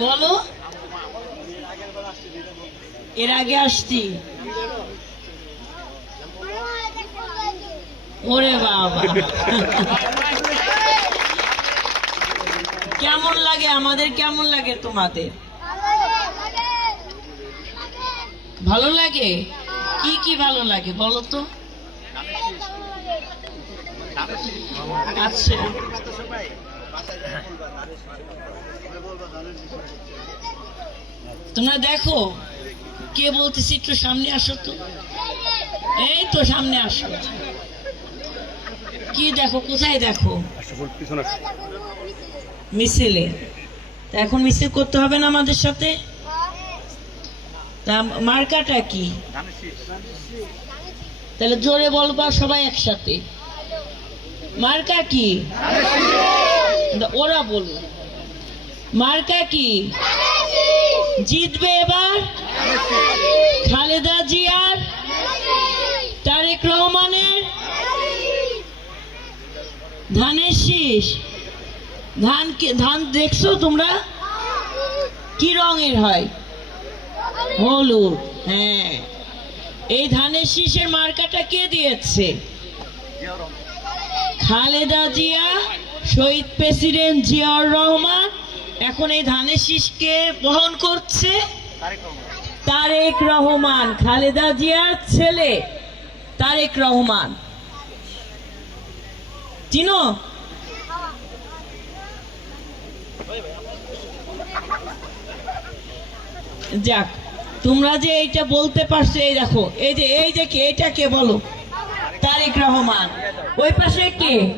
বলো। এর আগে আসছি। ওরে বাবা। কেমন লাগে? আমাদের কেমন লাগে তোমাদের? ভালো লাগে? কি কি ভালো লাগে বলো তো? আচ্ছা। তোমরা দেখো, কে বলতেছি একটু সামনে আসো তো। এই তো সামনে আসো। কি দেখো, কোথায় দেখো? মিছিলে। এখন মিছিল করতে হবে না আমাদের সাথে? তা মার্কাটা কি? তাহলে জোরে বলবা সবাই একসাথে। মার্কা কি? ওরা বলবে মার্কা কি? জিতবে এবার? খালেদা জিয়ার? তারেক রহমানের? ধানের শীষ? ধান ধান দেখছ তোমরা? কি রঙের হয়? হলুদ হ্যাঁ। এই ধানের শীষের মার্কাটা কে দিয়েছে? খালেদা জিয়া শহীদ প্রেসিডেন্ট জিয়াউর রহমান এখন এই ধানের শীষকে বহন করছে। তারেক রহমান, খালেদা জিয়ার ছেলে তারেক রহমান। চিনো যাক, তোমরা যে এইটা বলতে পারছ, এই দেখো, এই যে এই যে কে এটা কে বলো? তারেক রহমান। ওই পাশে কে?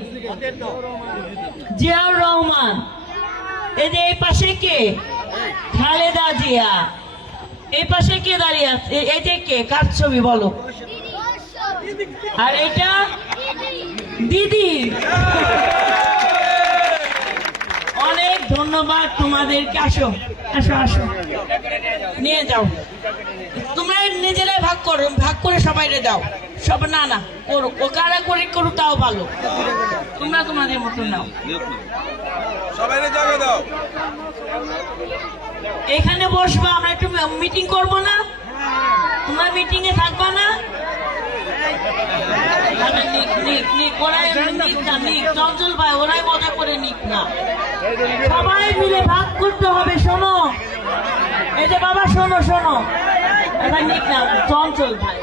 জিয়াউর রহমান। এদের এই পাশে কে? খালেদা জিয়া। এই পাশে কে দাঁড়িয়ে আছে? এ- এই যে কে? কার ছবি বলো? আর এটা? দিদি। ধন্যবাদ তোমাদেরকে আসো আসো আসো। নিয়ে যাও। তোমরা নিজেরাই ভাগ করো ভাগ করে সবাই দাও। সব না না করো। ও কারা করে করো তাও ভালো। তোমরা তোমাদের মতো নাও। জায়গা দাও। এখানে বসবা আমরা একটু মিটিং করব না? তোমরা মিটিং এ থাকবা না? ওরাই মজা করে নিক। সবাই মিলে ভাগ করতে হবে, শোনো এই যে বাবা, শোনো শোনো এবার নিক না, চঞ্চল ভাই।